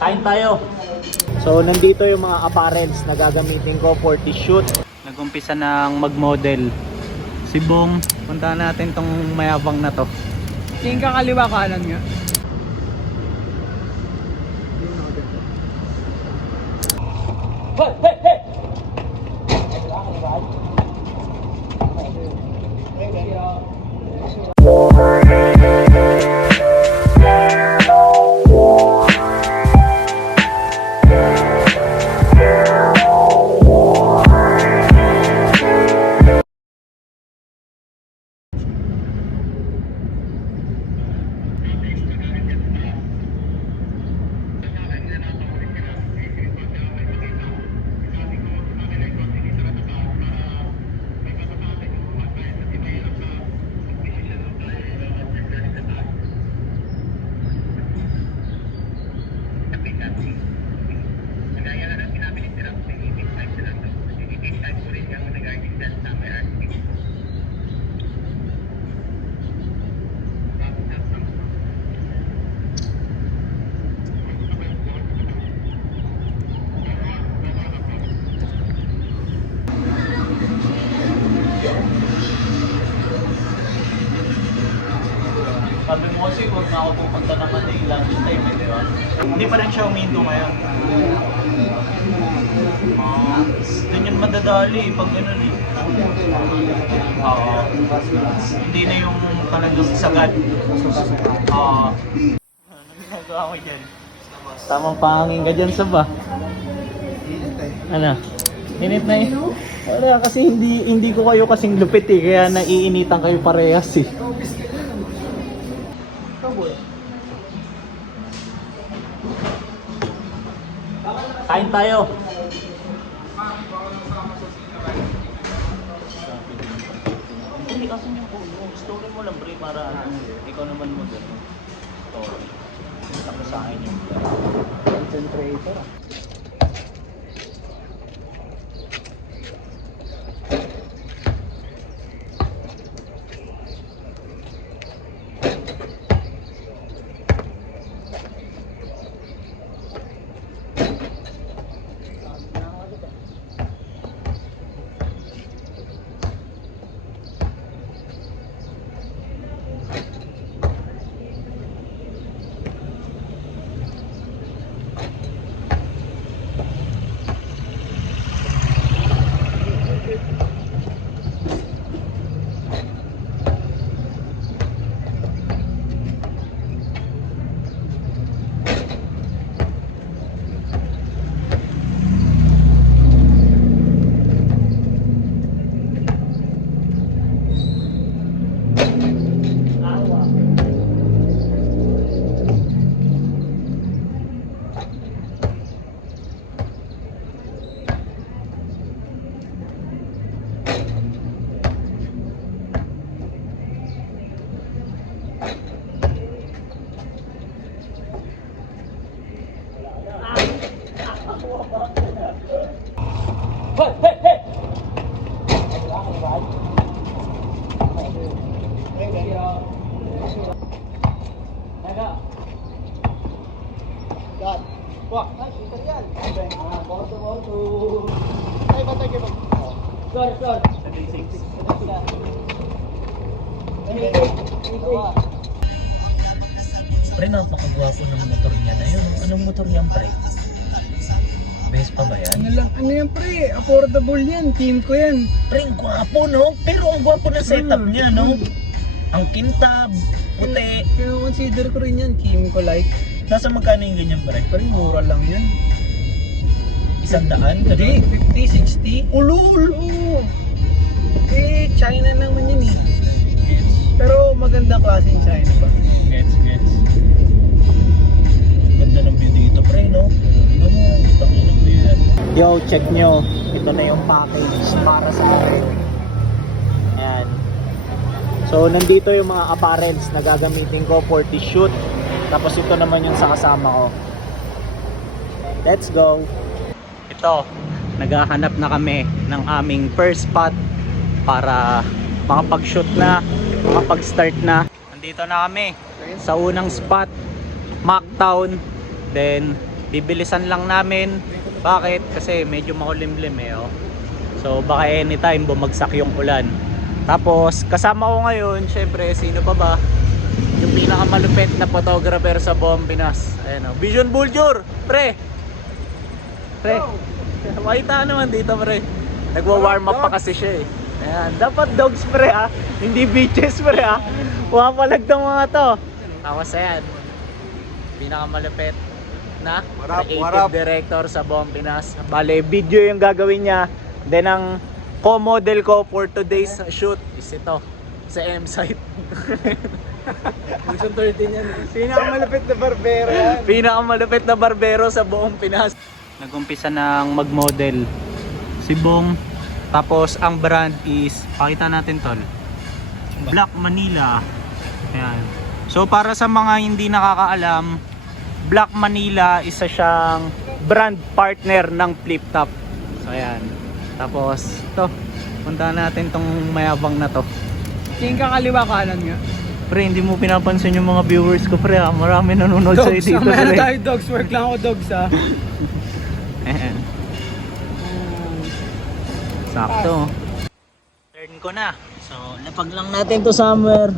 Kain tayo. So nandito yung mga apparels na gagamitin ko for the shoot. Nag-umpisa ng mag-model si Bong. Puntahan natin tong mayabang na to. Tingin ka kaliwa kanan nga. Hey, hey, hey! Sabi mo kasi huwag na ako pupunta ng Manila this time, di ba? Hindi pa rin siya uminto ngayon. Doon yun madadali pag gano'n eh. Oo. Hindi na yung talagang sagad. Oo. Anong ginagawa ko dyan? Tamang pangangin ka dyan sa ba? Ano? Init na yun? Wala kasi hindi ko kayo kasing lupit eh. Kaya naiinitan kayo parehas eh. Kain tayo. Hindi kasi yung story mo lang, pre, para ikaw naman mo doon. Story. Tapos sa akin yung concentrator. Hey, hey, hey! God. Wah, ito yan. Borto. Ay, batay kayo. Sure. 36. Pre, napakagwapo ng motor niya na yun. Anong motor yan, pre? Best pa ba yan? Ano yan pre? Affordable yan. Team ko yan. Pre, ang gwapo, no? Pero ang gwapo na setup niya, no? Ang kintab, puti. Kaya consider ko rin yan. Team ko like. Nasa magkano yung ganyan, pre? Pre, mura lang yan. 100? Hindi, 50, 60. Ulul! Oo. Eh, China naman yan eh. Pero magandang klase yung China ba? Gets. Ganda ng view dito, pre, no? Ganda mo, tangin ng view yan. Yo, check nyo. Ito na yung package para sa akin. Ayan. So, nandito yung mga apparels na gagamitin ko for the shoot. Tapos ito naman yung sa kasama ko. Let's go! Ito, naghahanap na kami ng aming first spot para makapag-shoot na, makapag-start na. Nandito na kami sa unang spot, Mactown. Then Bibilisan lang namin. Bakit? Kasi medyo makulimlim eh. Oh. So baka anytime bumagsak yung ulan. Tapos kasama ko ngayon, syempre sino pa ba? Yung pinakamalupit na photographer sa buong Pinas. Ayan oh. Vision Buljur, pre. Pre. Makita naman dito, pre. Nagwa-warm up pa kasi siya eh. Ayan, dapat dogs pre ah. Hindi beaches pre ah. Pumapalag tong mga to. Tapos ayan. Pinakamalupit na creative director sa buong Pinas. Bale, video yung gagawin niya. Then ang co-model ko for today's shoot is ito. Sa M-Site. Vision 13 yan. Pinakamalapit na barbero yan. Pinakamalupit na barbero sa buong Pinas. Nag-umpisa ng mag-model si Bong. Tapos ang brand is, pakita natin tol, Black Manila. Ayan. So para sa mga hindi nakakaalam, Black Manila isa siyang brand partner ng Flip Top. So ayan. Tapos ito, puntahan natin tong mayabang na to. Tingin ka kaliwa kanan nga. Pre, hindi mo pinapansin yung mga viewers ko pre ha. Marami nanonood sa'yo Dogs, dito. meron Pre. tayo dogs. Work lang ako dogs ha. Ayan. Sakto. Turn ko na. So, lapag lang natin to somewhere.